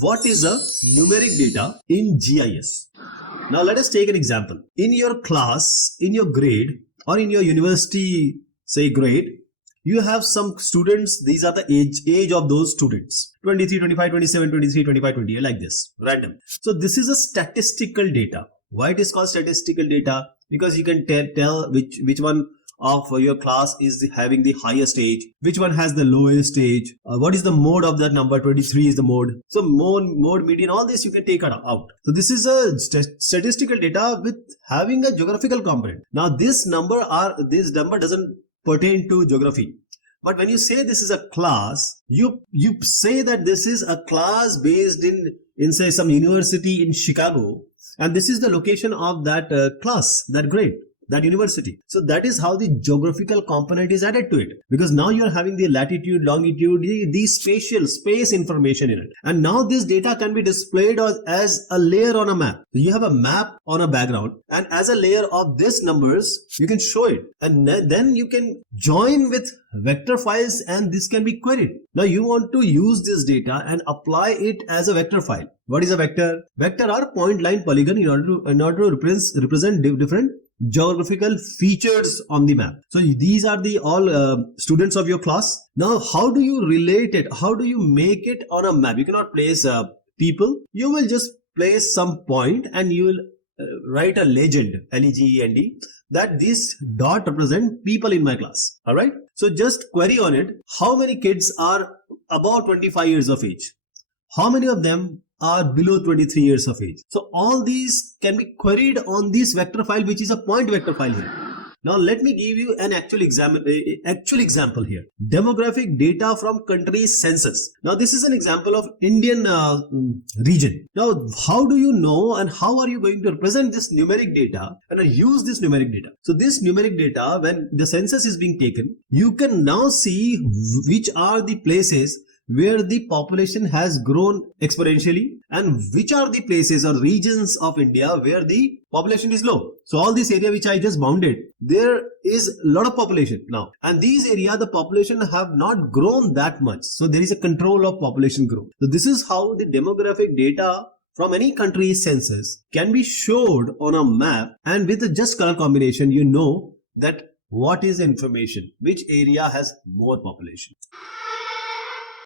what is a numeric data in GIS? Now let us take an example. In your class, in your grade, or in your university, say grade, you have some students. These are the age of those students: 23, 25, 27, 23, 25, 28, like this, random. So this is a statistical data. Why it is called statistical data? Because you can tell which one of your class is having the highest age, which one has the lowest age, what is the mode of that number. 23 is the mode. So mode, median, all this you can take it out. So this is a statistical data with having a geographical component. Now this number doesn't pertain to geography. But when you say this is a class, you say that this is a class based in say some university in Chicago, and this is the location of that class, that grade, that university. So that is how the geographical component is added to it, because now you are having the latitude, longitude, the spatial space information in it. And now this data can be displayed as a layer on a map. So you have a map on a background, and as a layer of these numbers you can show it, and then you can join with vector files, and this can be queried. Now you want to use this data and apply it as a vector file. What is a vector? Vector are point, line, polygon in order to represent different geographical features on the map. So these are the all students of your class. Now how do you relate it? How do you make it on a map? You cannot place people. You will just place some point, and you will write a legend, L-E-G-E-N-D, that this dot represent people in my class. All right. So just query on it. How many kids are above 25 years of age? How many of them are below 23 years of age? So all these can be queried on this vector file, which is a point vector file here. Now let me give you an actual example here. Demographic data from country census. Now this is an example of Indian region. Now how do you know, and how are you going to represent this numeric data and use this numeric data? So this numeric data, when the census is being taken, you can now see which are the places where the population has grown exponentially, and which are the places or regions of India where the population is low. So all this area which I just bounded, there is a lot of population now, and these area the population have not grown that much. So there is a control of population growth. So this is how the demographic data from any country's census can be showed on a map, and with a just color combination you know that what is information, which area has more population.